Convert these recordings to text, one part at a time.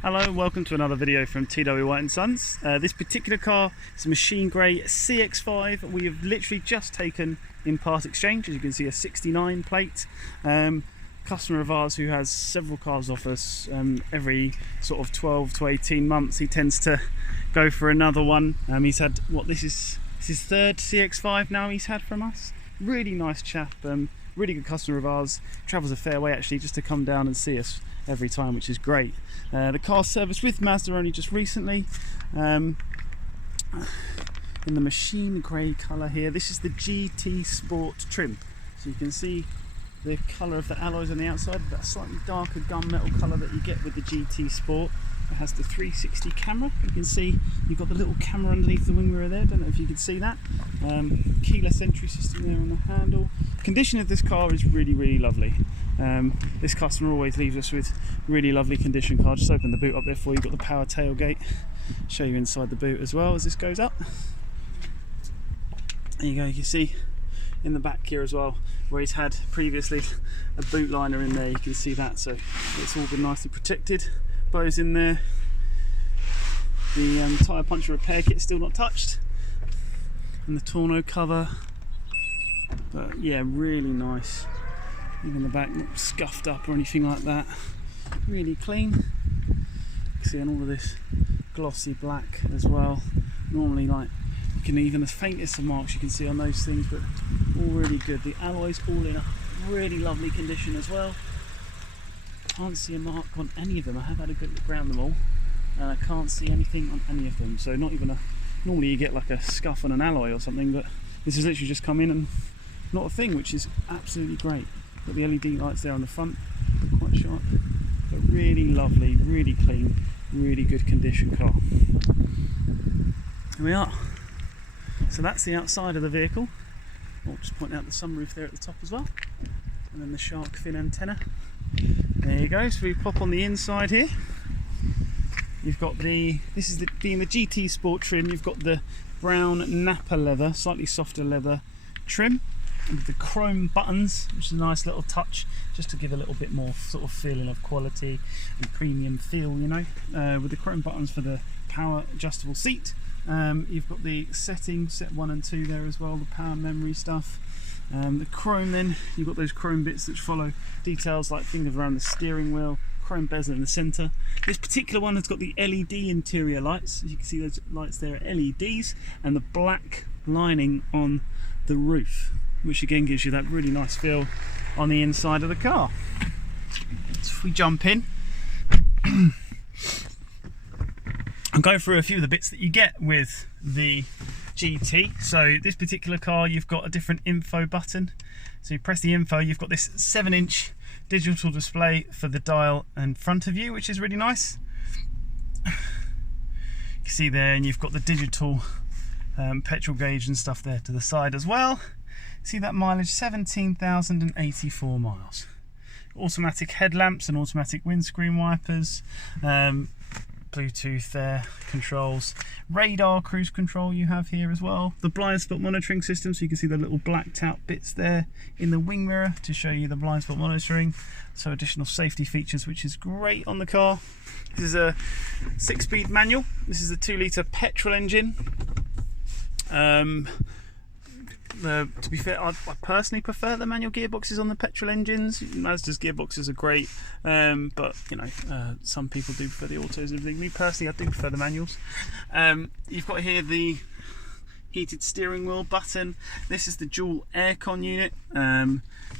Hello, welcome to another video from TW White & Sons. This particular car is a machine grey CX-5. We have literally just taken in part exchange, as you can see, a 69 plate. Customer of ours who has several cars off us. Every sort of 12 to 18 months he tends to go for another one. He's had, this is his third CX-5 now he's had from us. Really nice chap, really good customer of ours. Travels a fair way actually just to come down and see us every time, which is great. The car serviced with Mazda only just recently, in the machine grey colour here. This is the GT Sport trim, so you can see the colour of the alloys on the outside, that slightly darker gunmetal colour that you get with the GT Sport. It has the 360 camera. You can see you've got the little camera underneath the wing mirror there. Don't know if you can see that. Keyless entry system there on the handle. Condition of this car is really lovely. This customer always leaves us with really lovely condition car. Just open the boot up there for you. You've got the power tailgate. Show you inside the boot as well as this goes up. There you go. You can see in the back here as well, where he's had previously a boot liner in there. You can see that, so it's all been nicely protected. Bose in there. The tyre puncture repair kit still not touched, and the tonneau cover. But yeah, really nice. Even the back not scuffed up or anything like that. Really clean. You can see on all of this glossy black as well. Normally, like, you can even the faintest of marks you can see on those things, but all really good. The alloys all in a really lovely condition as well. Can't see a mark on any of them. I have had a good look around them all, and I can't see anything on any of them. So not even a, normally you get like a scuff on an alloy or something, but this has literally just come in and not a thing, which is absolutely great. Got the LED lights there on the front, they're quite sharp, but really lovely, really clean, really good condition car. Here we are. So that's the outside of the vehicle. I'll just point out the sunroof there at the top as well, and then the shark fin antenna. There you go. So we pop on the inside here. You've got being the GT Sport trim, you've got the brown Napa leather, slightly softer leather trim, with the chrome buttons, which is a nice little touch, just to give a little bit more sort of feeling of quality and premium feel, you know. With the chrome buttons for the power adjustable seat. You've got the settings, set 1 and 2 there as well, the power memory stuff. The chrome, then you've got those chrome bits that follow details like things around the steering wheel, chrome bezel in the centre. This particular one has got the LED interior lights. As you can see, those lights there are LEDs, and the black lining on the roof, which again gives you that really nice feel on the inside of the car. So if we jump in and go through a few of the bits that you get with the GT. So this particular car, you've got a different info button. So you press the info, you've got this 7-inch digital display for the dial in front of you, which is really nice. You can see there, and you've got the digital petrol gauge and stuff there to the side as well. See that mileage, 17,084 miles. Automatic headlamps and automatic windscreen wipers. Bluetooth there, controls, radar cruise control you have here as well. The blind spot monitoring system, so you can see the little blacked out bits there in the wing mirror to show you the blind spot monitoring. So additional safety features, which is great on the car. This is a 6-speed manual. This is a 2-litre petrol engine. To be fair, I personally prefer the manual gearboxes on the petrol engines. Mazda's gearboxes are great, but you know, some people do prefer the autos and everything. Me personally, I do prefer the manuals. You've got here the heated steering wheel button. This is the dual aircon unit.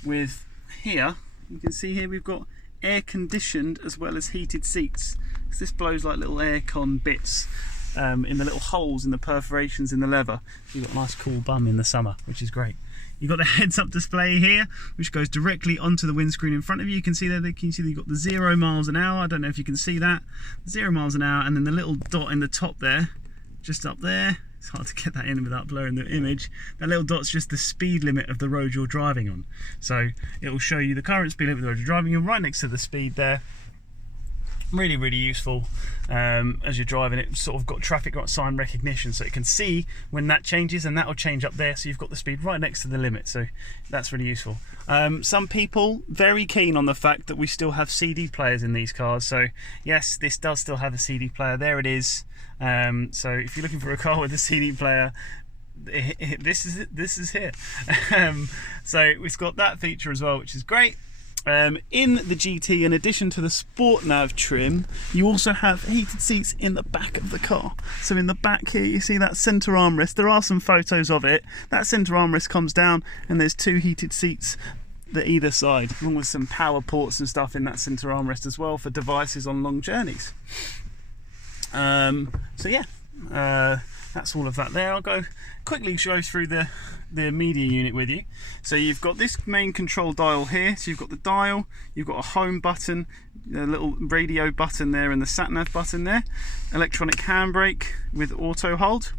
With here, you can see here we've got air conditioned as well as heated seats. So this blows like little aircon bits. In the little holes in the perforations in the leather. So you've got a nice cool bum in the summer, which is great. You've got the heads-up display here, which goes directly onto the windscreen in front of you. You can see there, you've got the 0 miles an hour. I don't know if you can see that. 0 miles an hour, and then the little dot in the top there, just up there. It's hard to get that in without blurring the image. That little dot's just the speed limit of the road you're driving on. So it will show you the current speed limit of the road you're driving on, right next to the speed there. Really useful as you're driving. It's sort of got traffic sign recognition, so it can see when that changes, and that will change up there, so you've got the speed right next to the limit. So that's really useful. Some people very keen on the fact that we still have CD players in these cars. So yes, this does still have a CD player. There it is. So if you're looking for a car with a CD player, this is here. So we've got that feature as well, which is great. In the GT, in addition to the Sport Nav trim, you also have heated seats in the back of the car. So in the back here, you see that centre armrest. There are some photos of it. That centre armrest comes down, and there's 2 heated seats at either side, along with some power ports and stuff in that centre armrest as well for devices on long journeys. So yeah, that's all of that there. I'll quickly go through the media unit with you. So you've got this main control dial here. So you've got the dial, you've got a home button, a little radio button there, and the Sat Nav button there. Electronic handbrake with auto hold.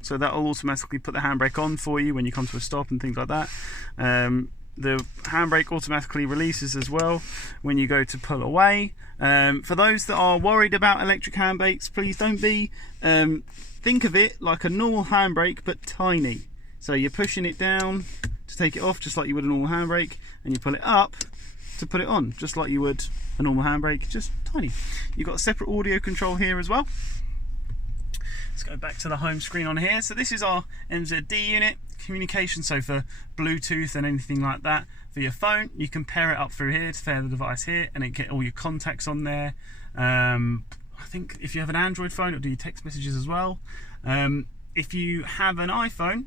So that will automatically put the handbrake on for you when you come to a stop and things like that. The handbrake automatically releases as well when you go to pull away. For those that are worried about electric handbrakes, please don't be. Think of it like a normal handbrake, but tiny. So you're pushing it down to take it off, just like you would a normal handbrake, and you pull it up to put it on, just like you would a normal handbrake, just tiny. You've got a separate audio control here as well. Let's go back to the home screen on here. So this is our MZD unit, communication, so for Bluetooth and anything like that. For your phone, you can pair it up through here to pair the device here, and it get all your contacts on there. I think if you have an Android phone, it'll do your text messages as well. If you have an iPhone,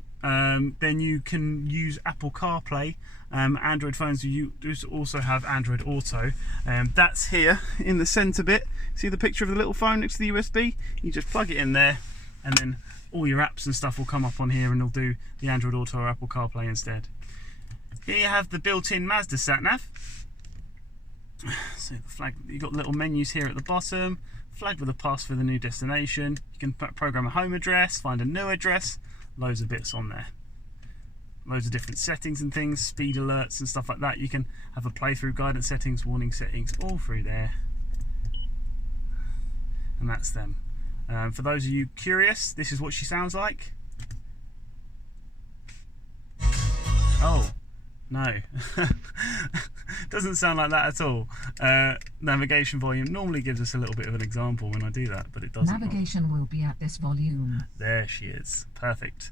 then you can use Apple CarPlay. Android phones do also have Android Auto. That's here in the center bit. See the picture of the little phone next to the USB? You just plug it in there, and then all your apps and stuff will come up on here, and they'll do the Android Auto or Apple CarPlay instead. Here you have the built-in Mazda Sat Nav. So the flag, you've got little menus here at the bottom. Flag with a pass for the new destination. You can program a home address, find a new address, loads of bits on there. Loads of different settings and things, speed alerts and stuff like that. You can have a playthrough, guidance settings, warning settings, all through there. And that's them. For those of you curious, this is what she sounds like. Oh, no. Doesn't sound like that at all. Navigation volume normally gives us a little bit of an example when I do that, but it doesn't. Navigation will be at this volume. There she is. Perfect.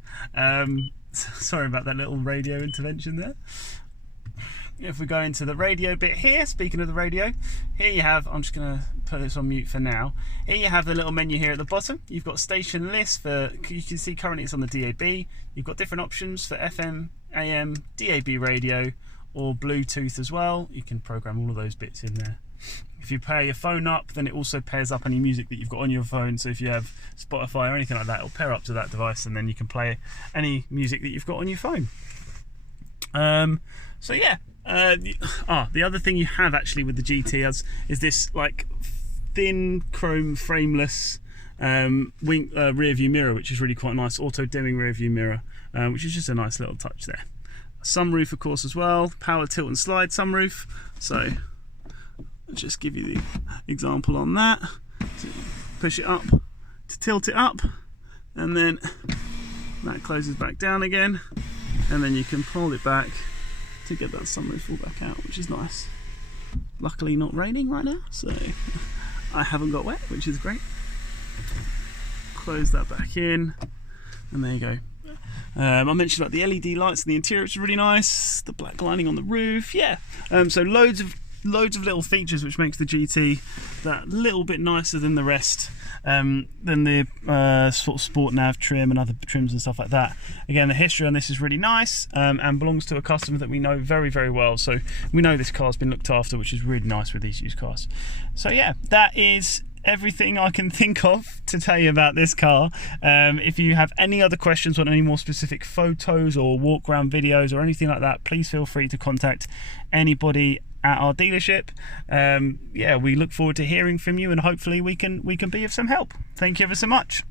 Sorry about that little radio intervention there. If we go into the radio bit here, speaking of the radio, here you have, I'm just going to put this on mute for now. Here you have the little menu here at the bottom. You've got station list for, you can see currently it's on the DAB. You've got different options for FM, AM, DAB radio, or Bluetooth as well. You can program all of those bits in there. If you pair your phone up, then it also pairs up any music that you've got on your phone. So if you have Spotify or anything like that, it'll pair up to that device, and then you can play any music that you've got on your phone. So yeah. The other thing you have actually with the GT is this like thin chrome frameless rear view mirror, which is really quite nice. Auto dimming rear view mirror, which is just a nice little touch there. Sunroof of course as well, power tilt and slide sunroof. So I'll just give you the example on that. So push it up to tilt it up, and then that closes back down again, and then you can pull it back to get that sunroof all back out, which is nice. Luckily not raining right now, so I haven't got wet, which is great. Close that back in, and there you go. I mentioned about the LED lights in the interior, which is really nice. The black lining on the roof, yeah. So loads of little features, which makes the GT that little bit nicer than the rest, than the sort of Sport Nav trim and other trims and stuff like that. Again, the history on this is really nice, and belongs to a customer that we know very, very well. So we know this car's been looked after, which is really nice with these used cars. So yeah, that is everything I can think of to tell you about this car. If you have any other questions, want any more specific photos or walk around videos or anything like that, please feel free to contact anybody at our dealership. Yeah, we look forward to hearing from you, and hopefully we can be of some help. Thank you ever so much.